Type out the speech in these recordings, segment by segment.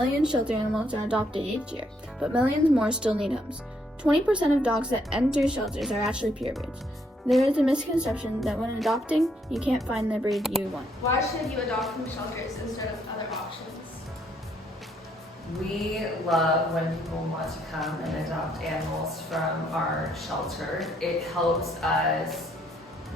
million shelter animals are adopted each year, but millions more still need homes. 20% of dogs that enter shelters are actually purebreds. There is a misconception that when adopting, you can't find the breed you want. Why should you adopt from shelters instead of other options? We love when people want to come and adopt animals from our shelter. It helps us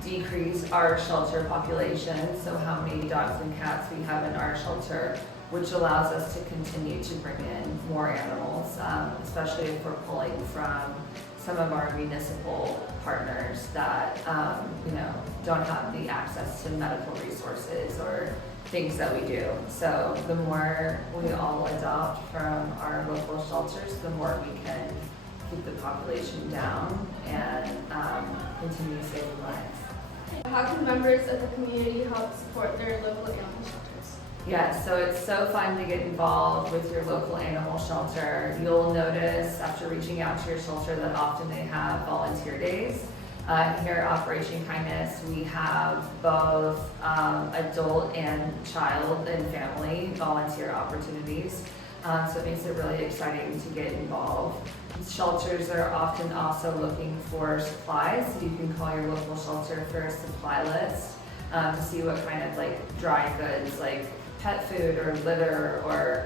decrease our shelter population, so how many dogs and cats we have in our shelter, which allows us to continue to bring in more animals, especially if we're pulling from some of our municipal partners that don't have the access to medical resources or things that we do. So the more we all adopt from our local shelters, the more we can keep the population down and continue saving lives. How can members of the community help support their local animal shelters? Yes, so it's so fun to get involved with your local animal shelter. You'll notice after reaching out to your shelter that often they have volunteer days. Here at Operation Kindness, we have both adult and child and family volunteer opportunities. So it makes it really exciting to get involved. Shelters are often also looking for supplies. So you can call your local shelter for a supply list to see what kind of dry goods like pet food or litter or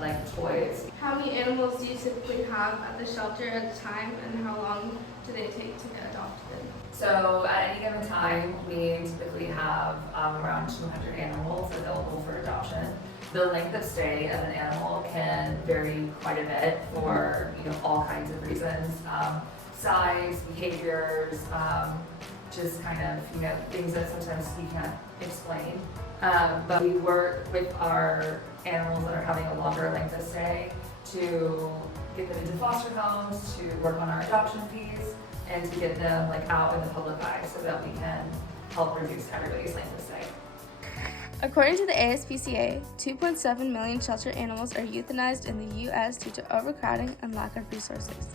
like toys. How many animals do you typically have at the shelter at a time, and how long do they take to get adopted? So at any given time, we typically have around 200 animals available for adoption. The length of stay of an animal can vary quite a bit for all kinds of reasons, size, behaviors, just kind of things that sometimes we can't explain. But we work with our animals that are having a longer length of stay to get them into foster homes, to work on our adoption fees, and to get them out in the public eye so that we can help reduce everybody's length of stay. According to the ASPCA, 2.7 million shelter animals are euthanized in the U.S. due to overcrowding and lack of resources.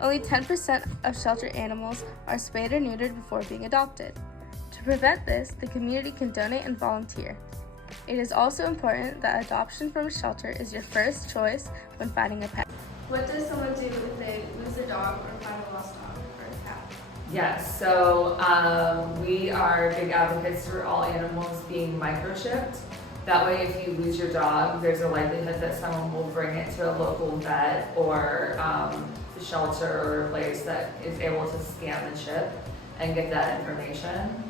Only 10% of shelter animals are spayed or neutered before being adopted. To prevent this, the community can donate and volunteer. It is also important that adoption from a shelter is your first choice when finding a pet. What does someone do if they lose a dog or find a lost dog or a cat? Yes, so we are big advocates for all animals being microchipped. That way, if you lose your dog, there's a likelihood that someone will bring it to a local vet or the shelter or a place that is able to scan the chip and get that information.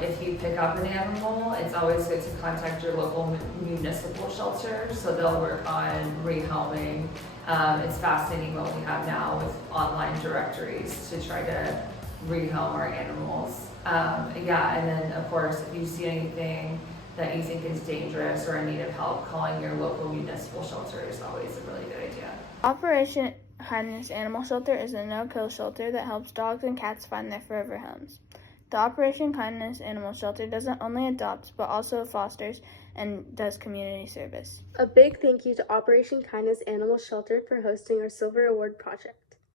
If you pick up an animal, it's always good to contact your local municipal shelter so they'll work on rehoming. It's fascinating what we have now with online directories to try to rehome our animals. And then of course, if you see anything that you think is dangerous or in need of help, calling your local municipal shelter is always a really good idea. Operation Kindness Animal Shelter is a no-kill shelter that helps dogs and cats find their forever homes. The Operation Kindness Animal Shelter doesn't only adopt, but also fosters and does community service. A big thank you to Operation Kindness Animal Shelter for hosting our Silver Award project.